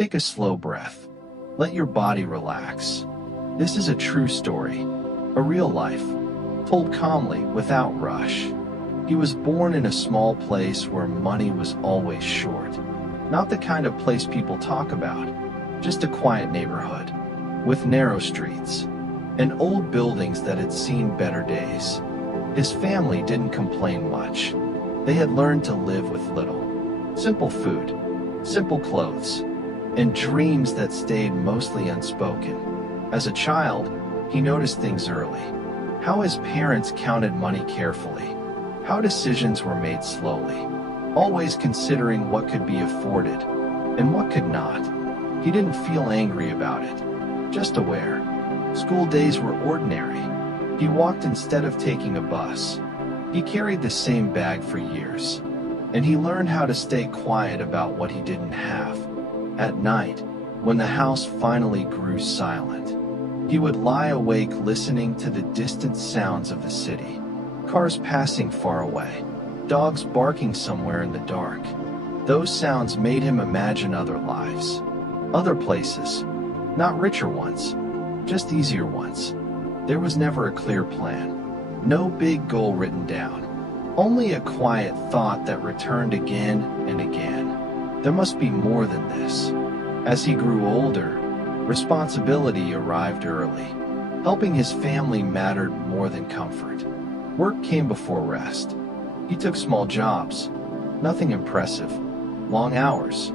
Take a slow breath. Let your body relax. This is a true story, a real life, told calmly without rush. He was born in a small place where money was always short. Not the kind of place people talk about, just a quiet neighborhood, with narrow streets, and old buildings that had seen better days. His family didn't complain much. They had learned to live with little. Simple food, simple clothes, and dreams that stayed mostly unspoken. As a child, he noticed things early. How his parents counted money carefully. How decisions were made slowly, always considering what could be afforded and what could not. He didn't feel angry about it, just aware. School days were ordinary. He walked instead of taking a bus. He carried the same bag for years, and he learned how to stay quiet about what he didn't have. At night, when the house finally grew silent, he would lie awake listening to the distant sounds of the city. Cars passing far away, dogs barking somewhere in the dark. Those sounds made him imagine other lives, other places, not richer ones, just easier ones. There was never a clear plan, no big goal written down, only a quiet thought that returned again and again. There must be more than this. As he grew older, responsibility arrived early. Helping his family mattered more than comfort. Work came before rest. He took small jobs, nothing impressive, long hours,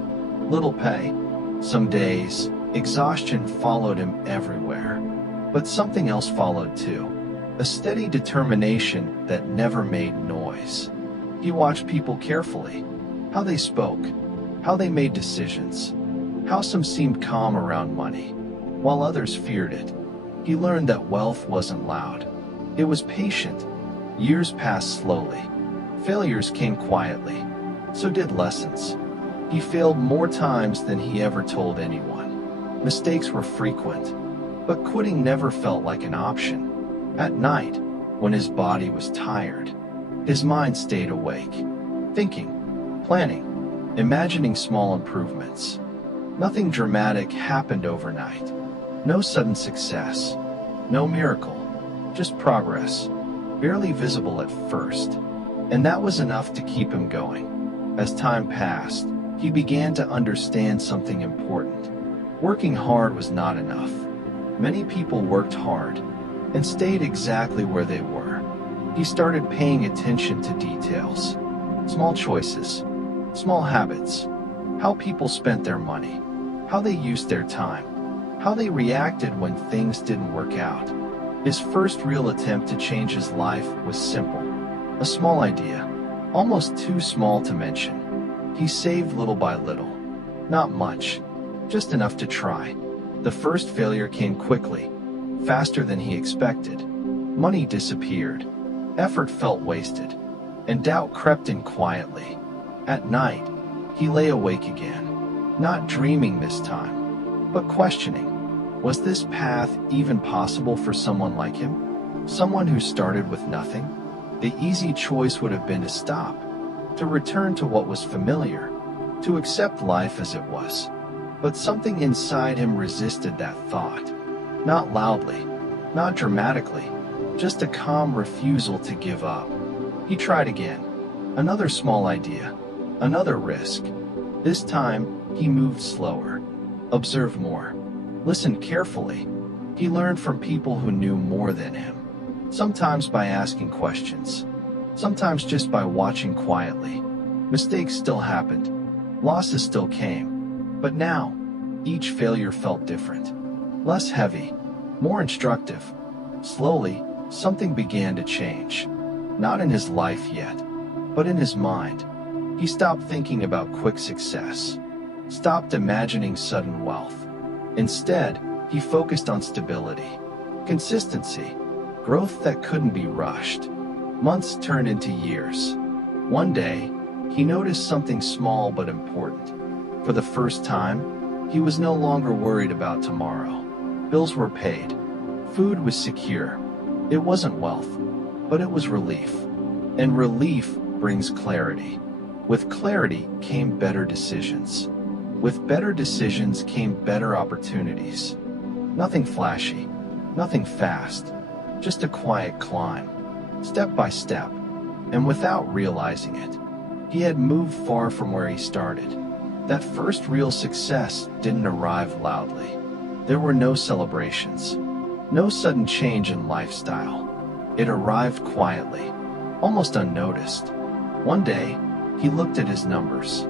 little pay. Some days, exhaustion followed him everywhere. But something else followed too, a steady determination that never made noise. He watched people carefully, how they spoke, how they made decisions, how some seemed calm around money, while others feared it. He learned that wealth wasn't loud. It was patient. Years passed slowly. Failures came quietly. So did lessons. He failed more times than he ever told anyone. Mistakes were frequent, but quitting never felt like an option. At night, when his body was tired, his mind stayed awake, thinking, planning, imagining small improvements. Nothing dramatic happened overnight. No sudden success. No miracle. Just progress, barely visible at first. And that was enough to keep him going. As time passed, he began to understand something important. Working hard was not enough. Many people worked hard and stayed exactly where they were. He started paying attention to details, small choices, small habits, how people spent their money, how they used their time, how they reacted when things didn't work out. His first real attempt to change his life was simple, a small idea, almost too small to mention. He saved little by little, not much, just enough to try. The first failure came quickly, faster than he expected. Money disappeared, effort felt wasted, and doubt crept in quietly. At night, he lay awake again, not dreaming this time, but questioning. Was this path even possible for someone like him? Someone who started with nothing? The easy choice would have been to stop, to return to what was familiar, to accept life as it was. But something inside him resisted that thought. Not loudly, not dramatically, just a calm refusal to give up. He tried again. Another small idea, another risk. This time, he moved slower, observed more, listened carefully. He learned from people who knew more than him. Sometimes by asking questions, sometimes just by watching quietly. Mistakes still happened, losses still came. But now, each failure felt different. Less heavy, more instructive. Slowly, something began to change. Not in his life yet, but in his mind. He stopped thinking about quick success, stopped imagining sudden wealth. Instead, he focused on stability, consistency, growth that couldn't be rushed. Months turned into years. One day, he noticed something small but important. For the first time, he was no longer worried about tomorrow. Bills were paid. Food was secure. It wasn't wealth, but it was relief. And relief brings clarity. With clarity came better decisions. With better decisions came better opportunities. Nothing flashy, nothing fast, just a quiet climb, step by step, and without realizing it, he had moved far from where he started. That first real success didn't arrive loudly. There were no celebrations, no sudden change in lifestyle. It arrived quietly, almost unnoticed. One day, he looked at his numbers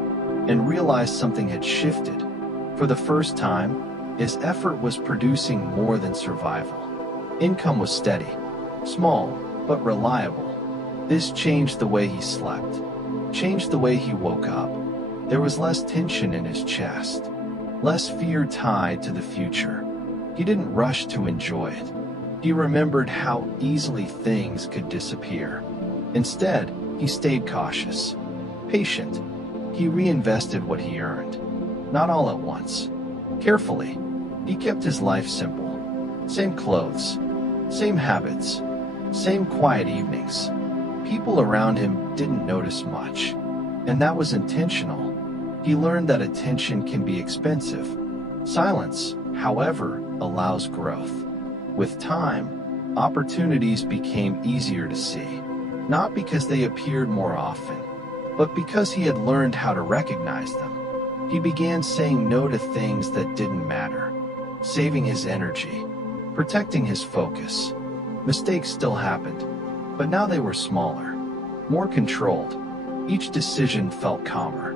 and realized something had shifted. For the first time, his effort was producing more than survival. Income was steady, small, but reliable. This changed the way he slept, changed the way he woke up. There was less tension in his chest, less fear tied to the future. He didn't rush to enjoy it. He remembered how easily things could disappear. Instead, he stayed cautious, patient. He reinvested what he earned, not all at once. Carefully, he kept his life simple. Same clothes, same habits, same quiet evenings. People around him didn't notice much, and that was intentional. He learned that attention can be expensive. Silence, however, allows growth. With time, opportunities became easier to see, not because they appeared more often, but because he had learned how to recognize them. He began saying no to things that didn't matter, saving his energy, protecting his focus. Mistakes still happened, but now they were smaller, more controlled. Each decision felt calmer,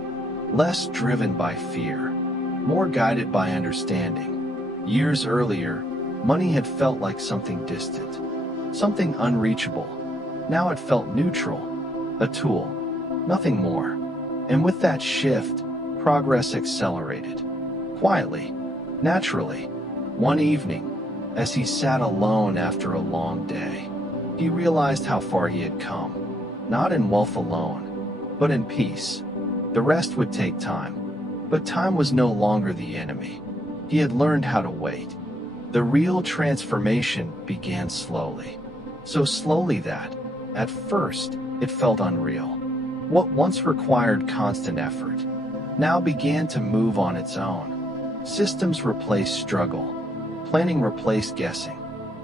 less driven by fear, more guided by understanding. Years earlier, money had felt like something distant, something unreachable. Now it felt neutral, a tool, nothing more. And with that shift, progress accelerated. Quietly, naturally. One evening, as he sat alone after a long day, he realized how far he had come, not in wealth alone, but in peace. The rest would take time, but time was no longer the enemy. He had learned how to wait. The real transformation began slowly. So slowly that, at first, it felt unreal. What once required constant effort now began to move on its own. Systems replaced struggle. Planning replaced guessing.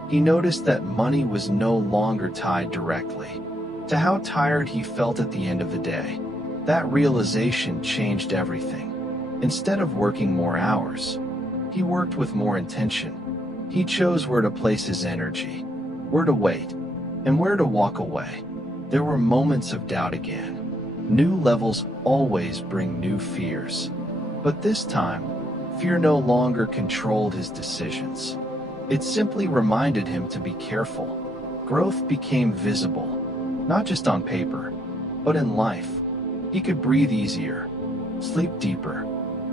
He noticed that money was no longer tied directly to how tired he felt at the end of the day. That realization changed everything. Instead of working more hours, he worked with more intention. He chose where to place his energy, where to wait, and where to walk away. There were moments of doubt again. New levels always bring new fears. But this time, fear no longer controlled his decisions. It simply reminded him to be careful. Growth became visible, not just on paper, but in life. He could breathe easier, sleep deeper,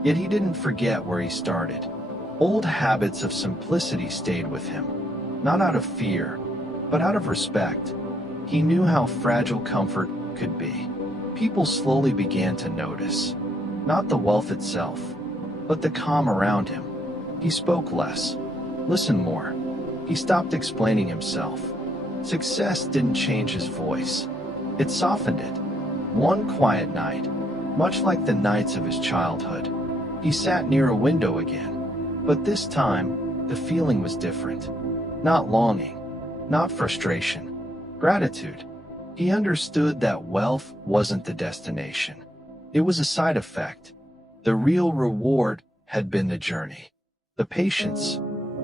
yet he didn't forget where he started. Old habits of simplicity stayed with him, not out of fear, but out of respect. He knew how fragile comfort could be. People slowly began to notice, not the wealth itself, but the calm around him. He spoke less, listened more. He stopped explaining himself. Success didn't change his voice. It softened it. One quiet night, much like the nights of his childhood, he sat near a window again. But this time, the feeling was different. Not longing, not frustration, gratitude. He understood that wealth wasn't the destination. It was a side effect. The real reward had been the journey. The patience,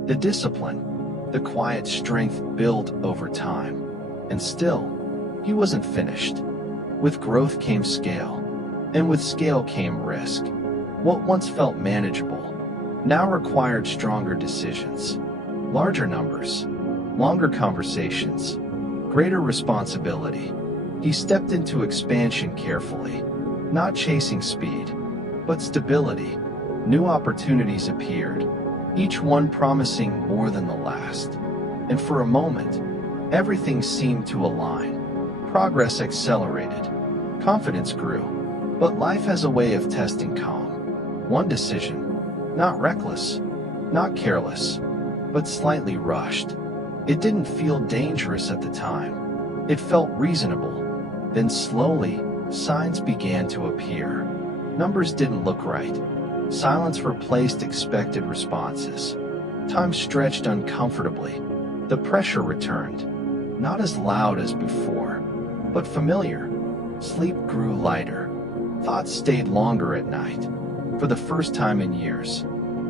the discipline, the quiet strength built over time. And still, he wasn't finished. With growth came scale, and with scale came risk. What once felt manageable now required stronger decisions, larger numbers, longer conversations, greater responsibility. He stepped into expansion carefully, not chasing speed, but stability. New opportunities appeared, each one promising more than the last. And for a moment, everything seemed to align. Progress accelerated, confidence grew. But life has a way of testing calm. One decision, not reckless, not careless, but slightly rushed. It didn't feel dangerous at the time. It felt reasonable. Then slowly, signs began to appear. Numbers didn't look right. Silence replaced expected responses. Time stretched uncomfortably. The pressure returned, not as loud as before, but familiar. Sleep grew lighter. Thoughts stayed longer at night. For the first time in years,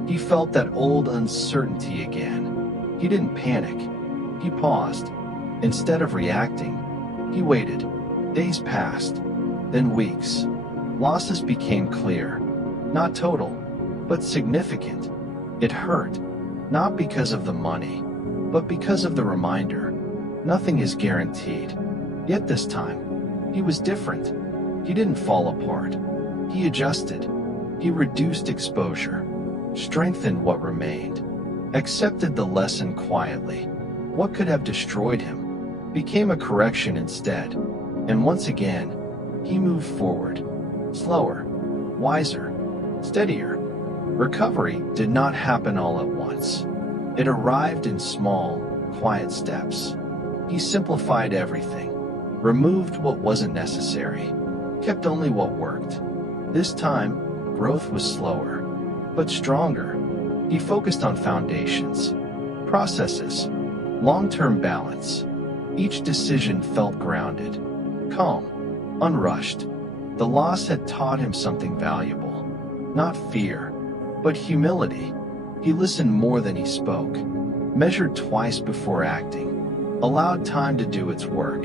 he felt that old uncertainty again. He didn't panic. He paused. Instead of reacting, he waited. Days passed, then weeks. Losses became clear. Not total, but significant. It hurt, not because of the money, but because of the reminder. Nothing is guaranteed. Yet this time, he was different. He didn't fall apart. He adjusted. He reduced exposure, strengthened what remained, accepted the lesson quietly. What could have destroyed him became a correction instead. And once again, he moved forward, slower, wiser, steadier. Recovery did not happen all at once. It arrived in small, quiet steps. He simplified everything, removed what wasn't necessary, kept only what worked. This time, growth was slower, but stronger. He focused on foundations, processes, long-term balance. Each decision felt grounded, calm, unrushed. The loss had taught him something valuable. Not fear, but humility. He listened more than he spoke, measured twice before acting, allowed time to do its work.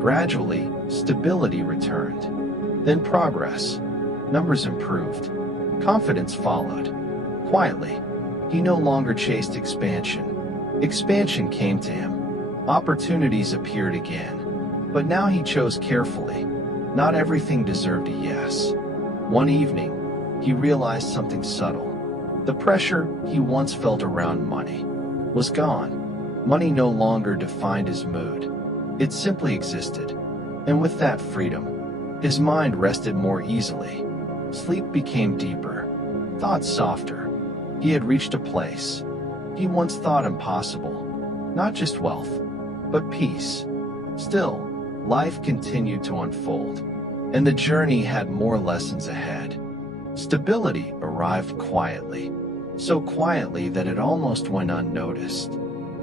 Gradually, stability returned. Then progress. Numbers improved. Confidence followed. Quietly, he no longer chased expansion. Expansion came to him. Opportunities appeared again. But now he chose carefully. Not everything deserved a yes. One evening, he realized something subtle. The pressure he once felt around money was gone. Money no longer defined his mood. It simply existed. And with that freedom, his mind rested more easily. Sleep became deeper, thoughts softer. He had reached a place he once thought impossible. Not just wealth, but peace. Still, life continued to unfold, and the journey had more lessons ahead. Stability arrived quietly, so quietly that it almost went unnoticed.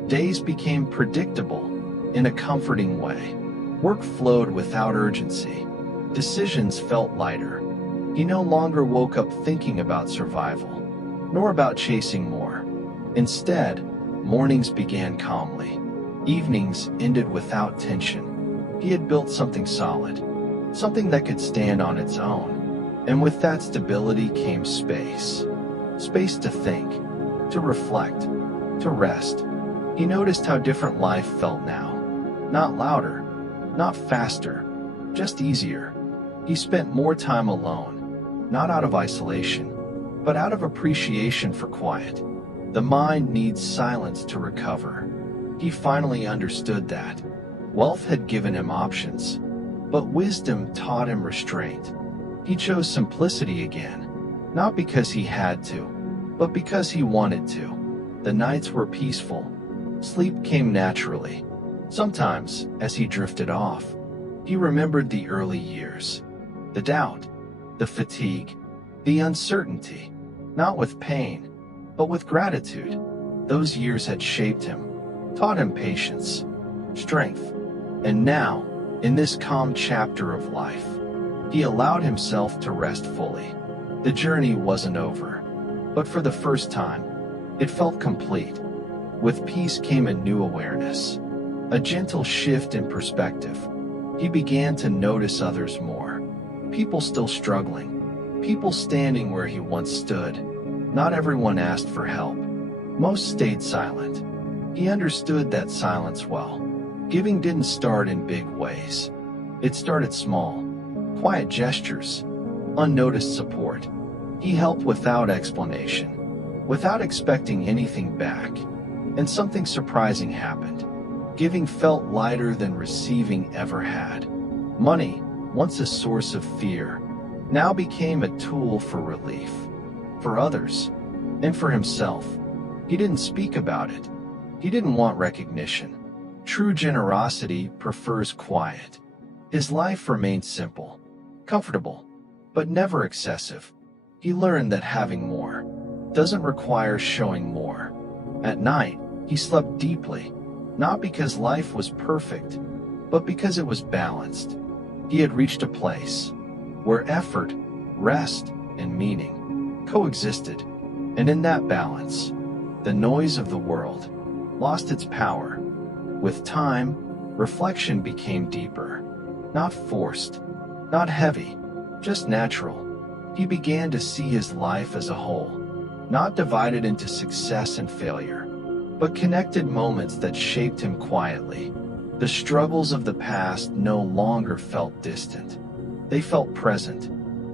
Days became predictable in a comforting way. Work flowed without urgency. Decisions felt lighter. He no longer woke up thinking about survival, nor about chasing more. Instead, mornings began calmly. Evenings ended without tension. He had built something solid, something that could stand on its own. And with that stability came space. Space to think, to reflect, to rest. He noticed how different life felt now. Not louder, not faster, just easier. He spent more time alone, not out of isolation, but out of appreciation for quiet. The mind needs silence to recover. He finally understood that. Wealth had given him options, but wisdom taught him restraint. He chose simplicity again, not because he had to, but because he wanted to. The nights were peaceful. Sleep came naturally. Sometimes, as he drifted off, he remembered the early years. The doubt, the fatigue, the uncertainty, not with pain, but with gratitude. Those years had shaped him, taught him patience, strength, and now, in this calm chapter of life, he allowed himself to rest fully. The journey wasn't over, but for the first time, it felt complete. With peace came a new awareness, a gentle shift in perspective. He began to notice others more. People still struggling, people standing where he once stood. Not everyone asked for help. Most stayed silent. He understood that silence well. Giving didn't start in big ways. It started small, quiet gestures, unnoticed support. He helped without explanation, without expecting anything back. And something surprising happened. Giving felt lighter than receiving ever had. Money, once a source of fear, now became a tool for relief. For others, and for himself. He didn't speak about it. He didn't want recognition. True generosity prefers quiet. His life remained simple, comfortable, but never excessive. He learned that having more doesn't require showing more. At night, he slept deeply, not because life was perfect, but because it was balanced. He had reached a place where effort, rest, and meaning coexisted, and in that balance, the noise of the world lost its power. With time, reflection became deeper, not forced, not heavy, just natural. He began to see his life as a whole, not divided into success and failure, but connected moments that shaped him quietly. The struggles of the past no longer felt distant. They felt present,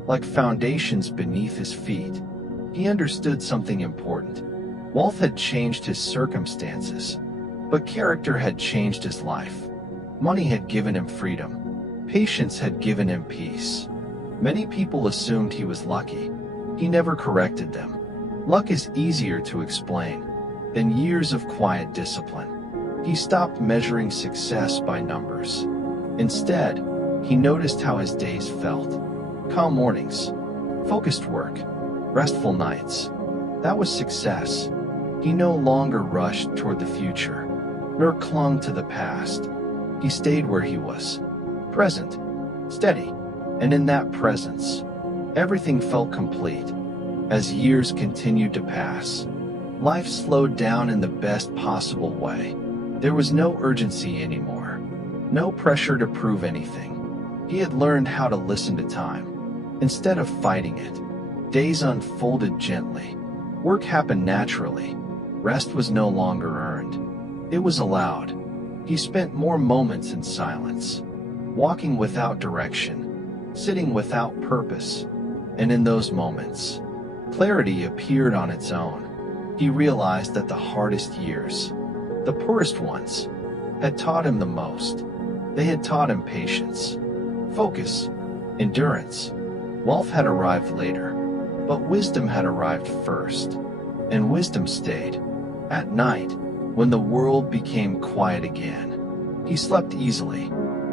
like foundations beneath his feet. He understood something important. Wealth had changed his circumstances, but character had changed his life. Money had given him freedom. Patience had given him peace. Many people assumed he was lucky. He never corrected them. Luck is easier to explain than years of quiet discipline. He stopped measuring success by numbers. Instead, he noticed how his days felt. Calm mornings, focused work, restful nights. That was success. He no longer rushed toward the future, nor clung to the past. He stayed where he was, present, steady, and in that presence, everything felt complete. As years continued to pass, life slowed down in the best possible way. There was no urgency anymore, no pressure to prove anything. He had learned how to listen to time. Instead of fighting it, days unfolded gently. Work happened naturally. Rest was no longer earned. It was allowed. He spent more moments in silence, walking without direction, sitting without purpose, and in those moments, clarity appeared on its own. He realized that the hardest years, the poorest ones, had taught him the most. They had taught him patience, focus, endurance. Wealth had arrived later, but wisdom had arrived first, and wisdom stayed. At night, when the world became quiet again, he slept easily.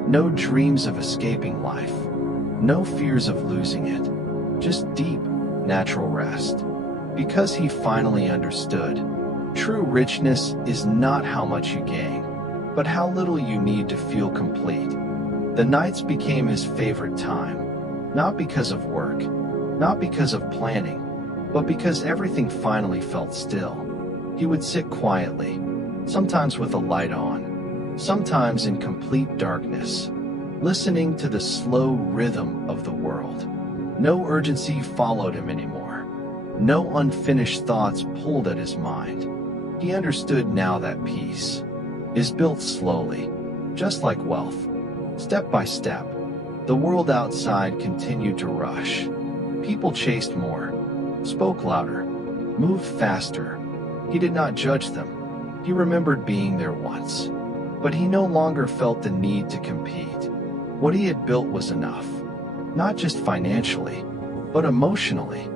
No dreams of escaping life, no fears of losing it, just deep, natural rest. Because he finally understood, true richness is not how much you gain, but how little you need to feel complete. The nights became his favorite time, not because of work, not because of planning, but because everything finally felt still. He would sit quietly, sometimes with a light on, sometimes in complete darkness, listening to the slow rhythm of the world. No urgency followed him anymore. No unfinished thoughts pulled at his mind. He understood now that peace is built slowly, just like wealth. Step by step, the world outside continued to rush. People chased more, spoke louder, moved faster. He did not judge them. He remembered being there once, but he no longer felt the need to compete. What he had built was enough, not just financially, but emotionally.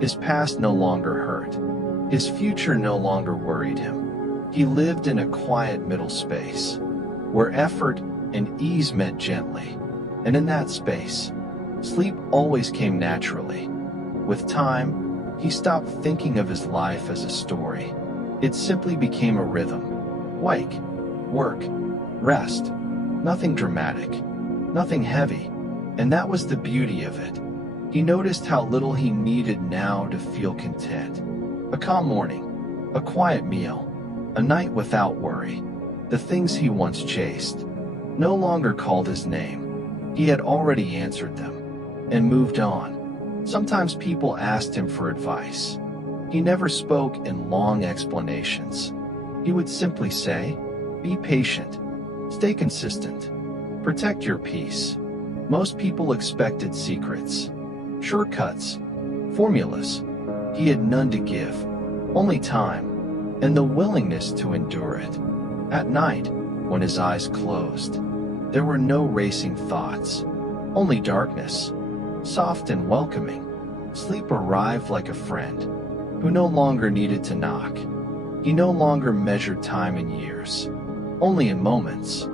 His past no longer hurt. His future no longer worried him. He lived in a quiet middle space, where effort and ease met gently. And in that space, sleep always came naturally. With time, he stopped thinking of his life as a story. It simply became a rhythm. Wake, work, rest. Nothing dramatic, nothing heavy. And that was the beauty of it. He noticed how little he needed now to feel content. A calm morning, a quiet meal, a night without worry. The things he once chased no longer called his name. He had already answered them and moved on. Sometimes people asked him for advice. He never spoke in long explanations. He would simply say, "Be patient, stay consistent, protect your peace." Most people expected secrets, shortcuts, formulas. He had none to give, only time, and the willingness to endure it. At night, when his eyes closed, there were no racing thoughts, only darkness, soft and welcoming. Sleep arrived like a friend, who no longer needed to knock. He no longer measured time in years, only in moments,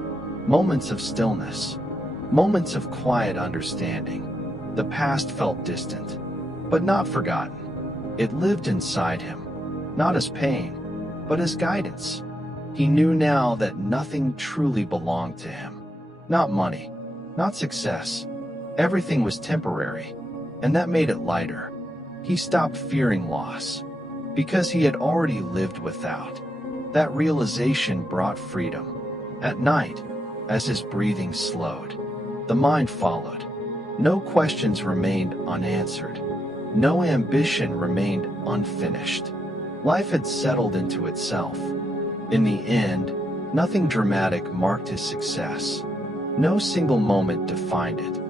moments of stillness, moments of quiet understanding. The past felt distant, but not forgotten. It lived inside him, not as pain, but as guidance. He knew now that nothing truly belonged to him. Not money, not success. Everything was temporary, and that made it lighter. He stopped fearing loss, because he had already lived without. That realization brought freedom. At night, as his breathing slowed, the mind followed. No questions remained unanswered. No ambition remained unfinished. Life had settled into itself. In the end, nothing dramatic marked his success. No single moment defined it.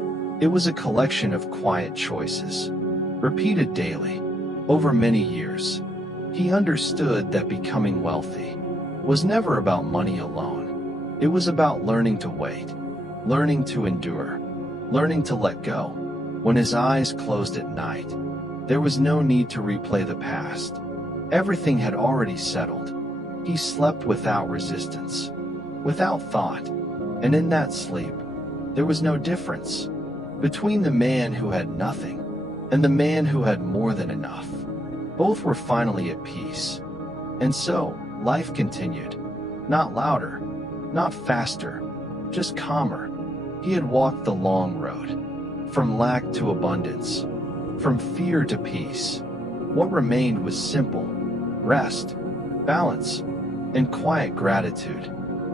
It was a collection of quiet choices, repeated daily, over many years. He understood that becoming wealthy was never about money alone. It was about learning to wait, learning to endure, learning to let go. When his eyes closed at night, there was no need to replay the past. Everything had already settled. He slept without resistance, without thought, and in that sleep, there was no difference between the man who had nothing and the man who had more than enough. Both were finally at peace. And so, life continued. Not louder, not faster, just calmer. He had walked the long road, from lack to abundance, from fear to peace. What remained was simple: rest, balance, and quiet gratitude.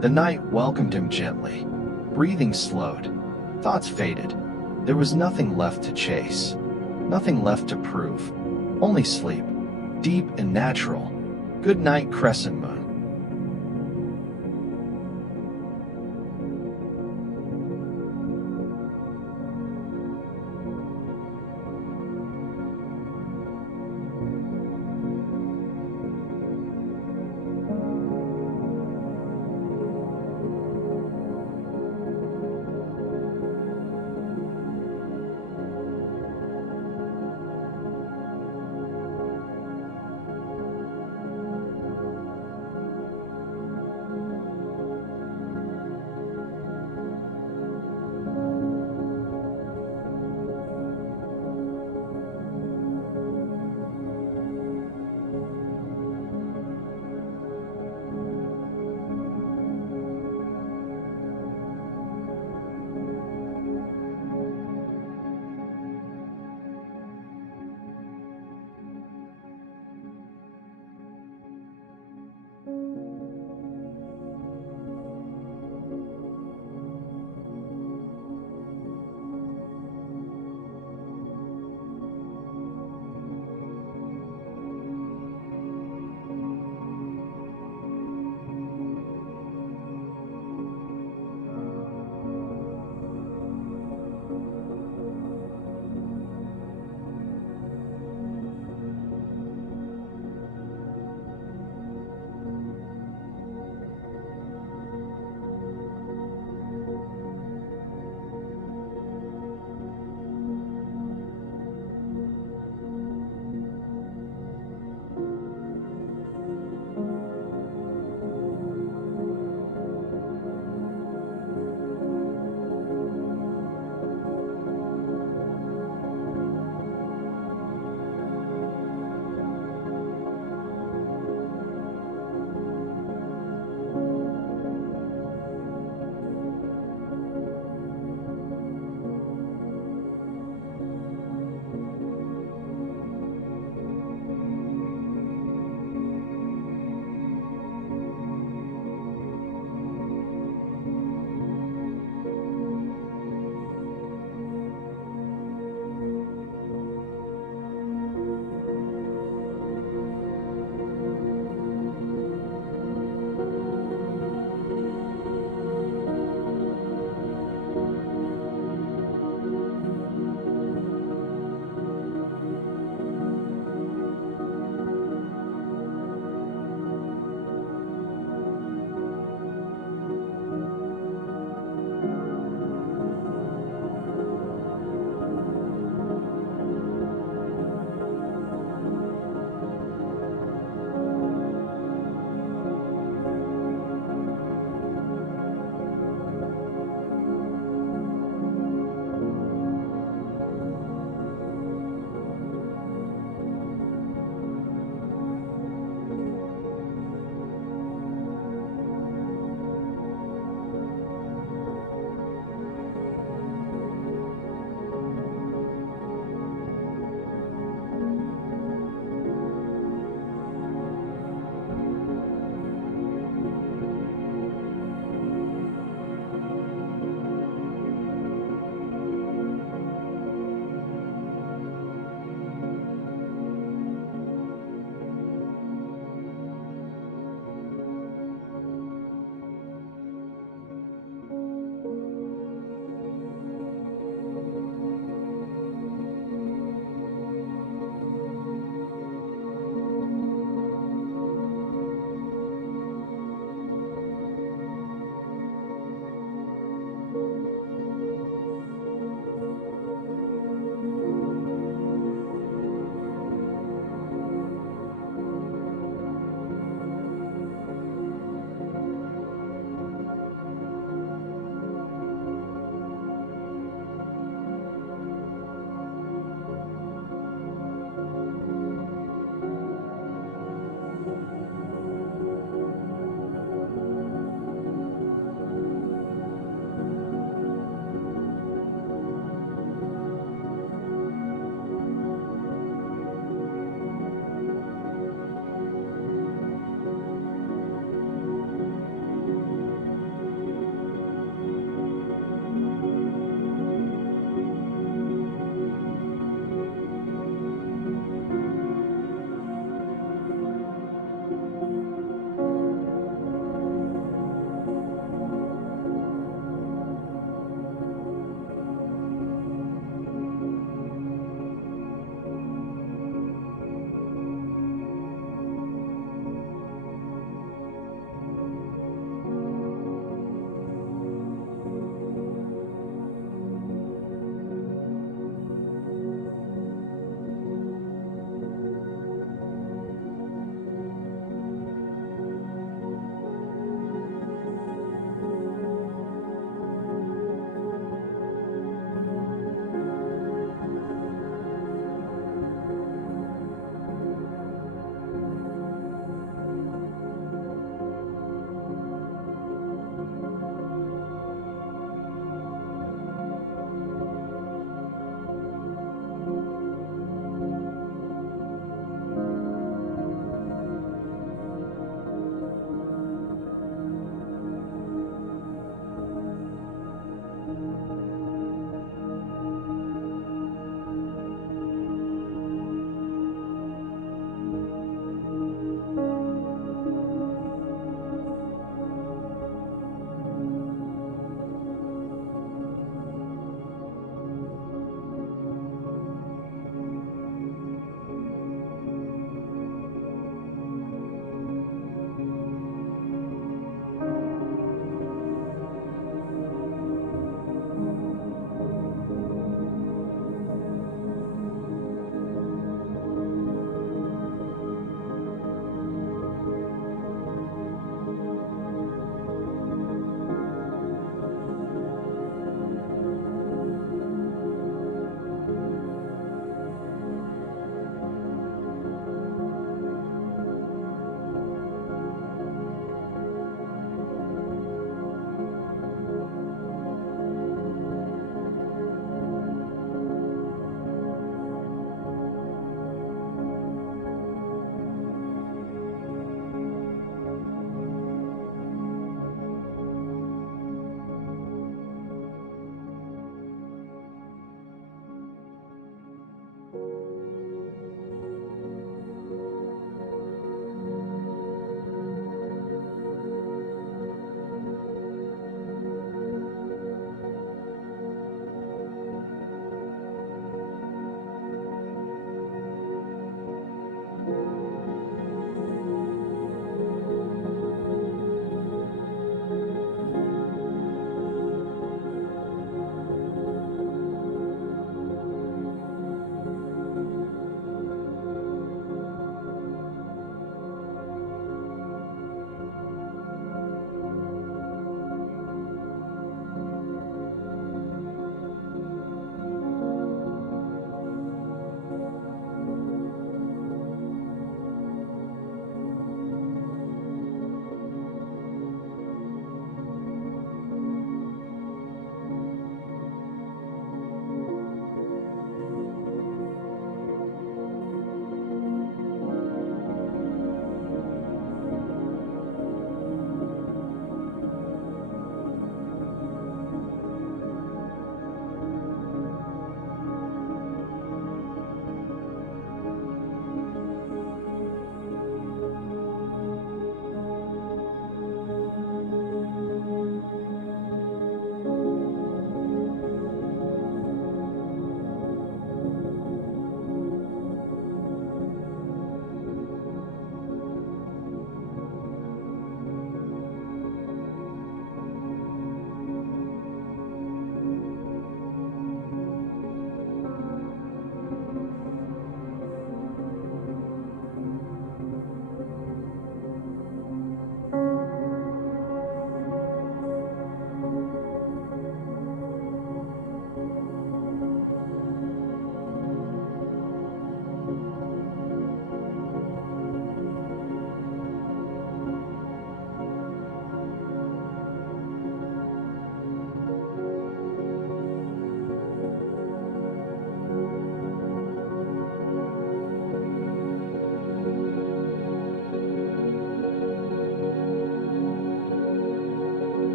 The night welcomed him gently. Breathing slowed. Thoughts faded. There was nothing left to chase, nothing left to prove. Only sleep, deep and natural. Good night, Crescent Moon.